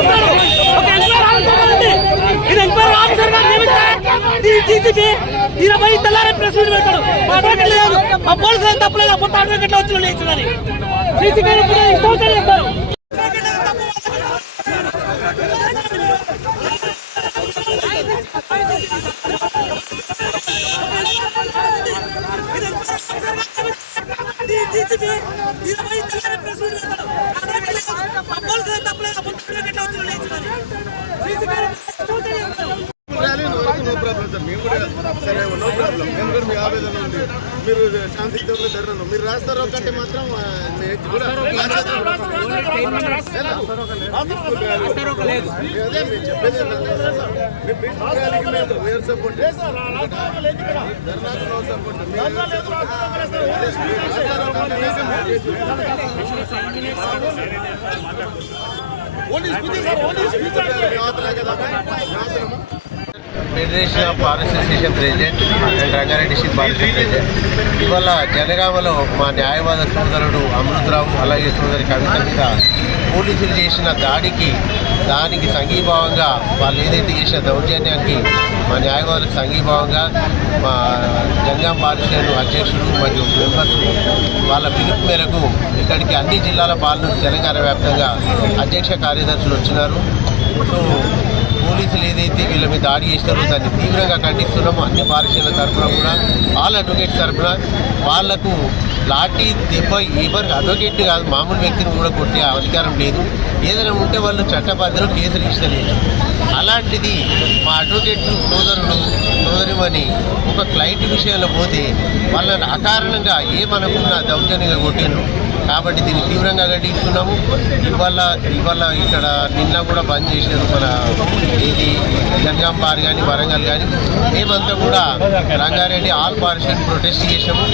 జగమ సీఎంని వెంటనే జగమ సీఎంని వెంటనే ఖబర్దార్ పోలీసులారా ఈయన పోయి తెల్లారి ప్రెస్ మీట్ పెడతాడు. మా అడ్వకేట్ లేదు. మా పోలీసులు ఏం తప్పలేదు. మొత్తం అడ్వకేట్ వచ్చి లేచున్నది సీసీ కెమెరా ఇష్టం వచ్చినట్టు చేస్తారు నో ప్రాబ్లం సార్ మేము కూడా సరే నో ప్రాబ్లం మేము కూడా మీ ఆవేదన ఉంది మీరు శాంతియుతంగా ధరను మీరు రాస్తారు ఒకటి మాత్రం అదే మీరు చెప్పేది ఏంటంటే, సపోర్ట్ ధర్నాకు సపోర్ట్ మీరు federation of bar association president and Rangareddy district bar president. ఇవాళ జనగామలో మా న్యాయవాద సోదరుడు అమృతరావు అలాగే సోదరి కవిత మీద పోలీసులు చేసిన దాడికి దానికి సంఘీభావంగా వాళ్ళు ఏదైతే చేసిన దౌర్జన్యానికి మా న్యాయవాదులకు సంఘీభావంగా మా జంగాం పారిశ్రమ అధ్యక్షుడు మరియు మెంబర్స్ వాళ్ళ పిలుపు మేరకు ఇక్కడికి అన్ని జిల్లాల పాలన తెలంగాణ వ్యాప్తంగా అధ్యక్ష కార్యదర్శులు వచ్చినారు. సో పోలీసులు ఏదైతే వీళ్ళ మీద దాడి చేస్తారో దాన్ని తీవ్రంగా ఖండిస్తున్నాము అన్ని పారిశ్రమల తరఫున కూడా వాళ్ళ అడ్వకేట్ తరఫున వాళ్ళకు లాఠీ దెబ్బ ఎవరికి అడ్వకేట్ కాదు మామూలు వ్యక్తిని కూడా కొట్టే అధికారం లేదు. ఏదైనా ఉంటే వాళ్ళు చట్ట పరిధిలో కేసులు ఇస్తలేదు అలాంటిది మా అడ్వకేట్ సోదరుడు సోదరిమని ఒక క్లయింట్ విషయంలో పోతే వాళ్ళని అకారణంగా ఏమనకుండా దౌర్జన్యంగా కొట్టిండ్రు. కాబట్టి దీన్ని తీవ్రంగా గడిస్తున్నాము ఇవాళ ఇవాళ ఇక్కడ నిన్న కూడా బంద్ చేశారు మన ఇది జనగాం బార్ కానీ వరంగల్ కానీ మేమంతా కూడా రంగారెడ్డి ఆల్ పార్షన్ ప్రొటెస్ట్ చేసాము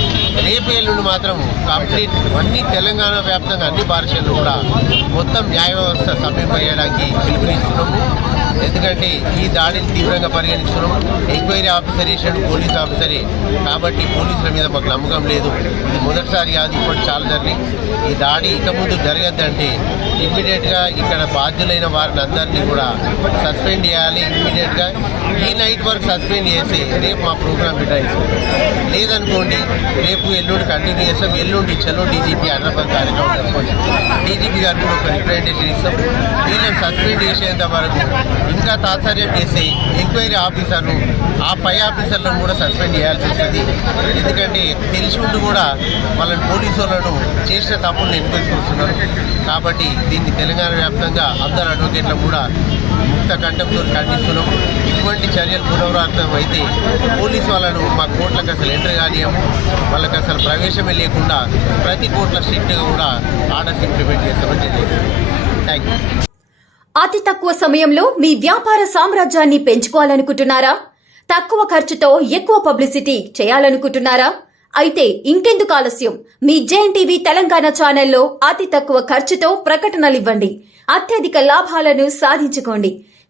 రేపు ఎల్లుండి మాత్రం కంప్లీట్ అన్ని తెలంగాణ వ్యాప్తంగా అన్ని పార్షన్లు కూడా మొత్తం న్యాయ వ్యవస్థ సమీపయ్యడానికి పిలుపునిస్తున్నాము. ఎందుకంటే ఈ దాడిని తీవ్రంగా పరిగణిస్తున్నాము. ఎంక్వైరీ ఆఫీసర్ చేసాడు పోలీస్ ఆఫీసరే. కాబట్టి పోలీసుల మీద మాకు నమ్మకం లేదు. ఇది మొదటిసారి కాదు ఇప్పుడు చాలా జరిగినాయి. ఈ దాడి ఇక ముందు జరగద్దంటే ఇమ్మీడియట్గా ఇక్కడ బాధ్యులైన వారిని అందరినీ కూడా సస్పెండ్ చేయాలి. ఇమ్మీడియట్గా ఈ నైట్ వరకు సస్పెండ్ చేసి రేపు మా ప్రోగ్రామ్ బిటాయిస్తాం లేదనుకోండి రేపు ఎల్లుండి కంటిన్యూ చేస్తాం. ఎల్లుండి చెల్లుండి డీజీపీ హైదరాబాద్ కార్యక్రమం జరుపుకోండి. డీజీపీ గారు కూడా ఒక రిప్రజెంటేషన్ ఇస్తాం. వీళ్ళని సస్పెండ్ చేసేంత వరకు ఇంకా తాత్సర్యం చేసే ఎంక్వైరీ ఆఫీసర్ను ఆ పై ఆఫీసర్లను కూడా సస్పెండ్ చేయాల్సి వస్తుంది. ఎందుకంటే తెలిసి ఉండి కూడా వాళ్ళని పోలీసు వాళ్ళను చేసిన తప్పులను ఎన్నికొస్తున్నారు కాబట్టి దీన్ని తెలంగాణ వ్యాప్తంగా అందరు అడ్వకేట్లను కూడా ముక్త కంఠంతో ఖండిస్తున్నాం. ఎటువంటి చర్యలు పునరావృతం అయితే పోలీసు వాళ్ళను మా కోర్టులకు అసలు ఎంటర్ కానియము వాళ్ళకి అసలు ప్రవేశమే లేకుండా ప్రతి కోర్టుల స్ట్రిక్ట్గా కూడా ఆర్డర్స్ ఇంప్లిమెంట్ చేస్తామని తెలియజేస్తున్నాం థ్యాంక్ యూ అతి తక్కువ సమయంలో మీ వ్యాపార సామ్రాజ్యాన్ని పెంచుకోవాలనుకుంటున్నారా? తక్కువ ఖర్చుతో ఎక్కువ పబ్లిసిటీ చేయాలనుకుంటున్నారా? అయితే ఇంకెందుకు ఆలస్యం. మీ జేఎన్ టీవీ తెలంగాణ ఛానల్లో అతి తక్కువ ఖర్చుతో ప్రకటనలివ్వండి. అత్యధిక లాభాలను సాధించుకోండి.